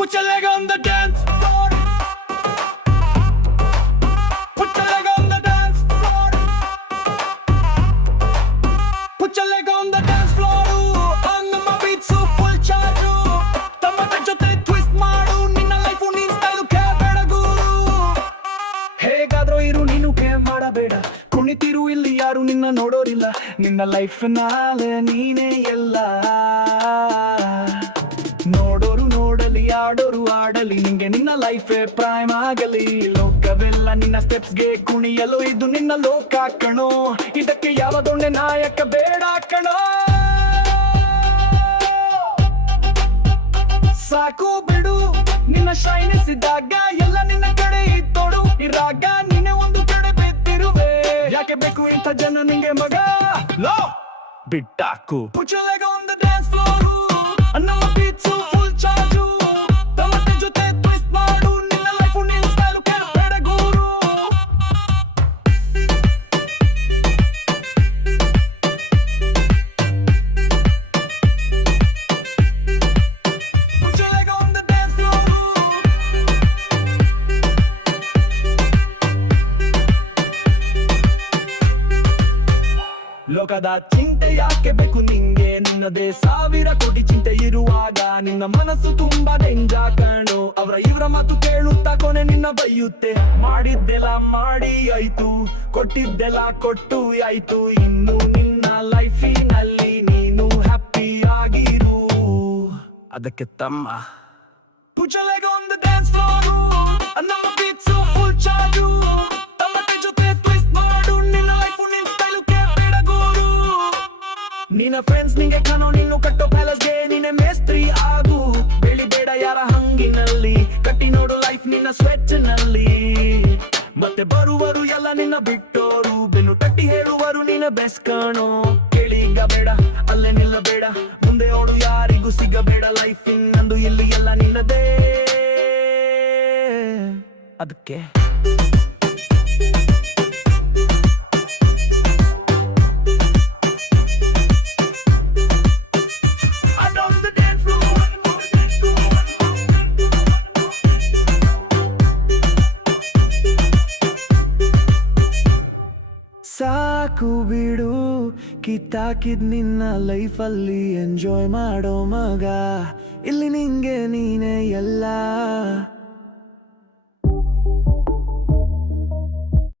Put your leg on the dance floor. Put your leg on the dance floor. Put your leg on the dance floor. Hang my beats full charge. Tamate jote twist ಮಾಡು ನಿನ್ನ life ನೀನ್ style ಕೇಳಬೇಡ ಗುರು. ಹೇಗಾದ್ರೂ ಇರು ನೀನು ಕೇ ಮಾಡಬೇಡ. ಕುಣಿತಿರು ಇಲ್ಲಿ ಯಾರು ನಿನ್ನ ನೋಡೋರಿಲ್ಲ. ನಿನ್ನ ಲೈಫ್ ನಾಳೆ ನೀನೇ ಎಲ್ಲ. ನೋಡೋರು ನೋಡಲಿ ಆಡೋರು ಆಡಲಿ ನಿಂಗೆ ನಿನ್ನ ಲೈಫೇ ಪ್ರೈಮ್ ಆಗಲಿ. ಲೋಕವೆಲ್ಲ ನಿನ್ನ ಸ್ಟೆಪ್ಸ್ಗೆ ಕುಣಿಯಲು ಇದು ನಿನ್ನ ಲೋಕ ಕಣೋ. ಇದಕ್ಕೆ ಯಾವ ದೊಣ್ಣೆ ನಾಯಕ ಬೇಡ ಕಣೋ. ಸಾಕು ಬಿಡು ನಿನ್ನ ಶೈನೆಸ್ ಇದ್ದಾಗ ಎಲ್ಲ ನಿನ್ನ ಕಡೆ ಇತ್ತೋಡು. ಇರಾಗ ನೀನೆ ಒಂದು ಕಡೆ ಬೆತ್ತಿರುವೆ. ಯಾಕೆ ಬೇಕು ಇಂಥ ಜನ ನಿಂಗೆ ಮಗ low ಬಿಟ್ಟಾಕು. Put your leg on the dance floor. ನಮ್ಮ ಬೀಟ್ಸು ಫುಲ್ ಚಾರ್ಜು. ತಮಟೆ ಜೊತೆ ಟ್ವಿಸ್ಟ್ ಮಾಡು ನಿನ್ನ ಲೈಫ್ ನಿನ್ನ ಸ್ಟೈಲ್ ಕೇಳಬೇಡ ಗುರು. Put your leg on the dance floor. ಲೋಕದ ಚಿಂತೆ ಯಾಕೆ ಬೇಕು ನಿಂಗೆ. ನಿನ್ನದೇ ಸಾವಿರ ಕೋಟಿ ಚಿಂತೆ ಇರುವಾಗ ನಿನ್ನ ಮನಸ್ಸು ತುಂಬಾ ಡೆಂಜ ಕಾಣು. ಅವರ ಇವರ ಮಾತು ಕೇಳುತ್ತಾ ಕೊನೆ ನಿನ್ನ ಬೈಯುತ್ತೆ. ಮಾಡಿದ್ದೆಲ್ಲ ಮಾಡಿ ಆಯ್ತು, ಕೊಟ್ಟಿದ್ದೆಲ್ಲ ಕೊಟ್ಟು ಆಯ್ತು. ಇನ್ನು ನಿನ್ನ ಲೈಫಿನಲ್ಲಿ ನೀನು ಹ್ಯಾಪಿ ಆಗಿರು. ಅದಕ್ಕೆ ತಮ್ಮ Put your leg on the dance floor. ನಮ್ಮ ಬೀಟ್ಸು ಫುಲ್ ಚಾರ್ಜು. ತಮಟೆ ಜೊತೆ ಟ್ವಿಸ್ಟ್ ಮಾಡು ನಿನ್ನ ಲೈಫ್ ನಿನ್ನ ಸ್ಟೈಲ್ ಕೇಳಬೇಡ ಗುರು. ನಿನ್ನ ಫ್ರೆಂಡ್ಸ್ ನಿಂಗೆ ಕಾಣೋ ನಿನ್ನು ಕಟ್ಟೋ ಪ್ಯಾಲೇಸ್ಗೆ ನೀನೆ ಮೇಸ್ತ್ರಿ ಆಗು. ಬೆಳಿಬೇಡ ಯಾರ ಹಂಗಿನಲ್ಲಿ. ಕಟ್ಟಿ ನೋಡು ಲೈಫ್ ನಿನ್ನ ಸ್ವೆಚ್ ನಲ್ಲಿ. ಮತ್ತೆ ಬರುವರು ಎಲ್ಲ ನಿನ್ನ ಬಿಟ್ಟೋರು. ಬೆನ್ನು ತಟ್ಟಿ ಹೇಳುವರು ನಿನ್ನ ಬೆಸ್ಟ್ ಕಾಣೋ. ಕೇಳಿ ಈಗ ಬೇಡ ಅಲ್ಲೇ ನಿಲ್ಲಬೇಡ. ಮುಂದೆ ಓಡು ಯಾರಿಗೂ ಸಿಗಬೇಡ. ಲೈಫ್ ಇನ್ನೊಂದು ಇಲ್ಲಿ ಎಲ್ಲ ನಿನ್ನದೇ. ಅದಕ್ಕೆ ಸಾಕು ಬಿಡು ಕಿತ್ತಾಕಿದ್ ನಿನ್ನ ಲೈಫಲ್ಲಿ ಎಂಜಾಯ್ ಮಾಡೋ ಮಗ. ಇಲ್ಲಿ ನಿಂಗೆ ನೀನೆ ಎಲ್ಲ.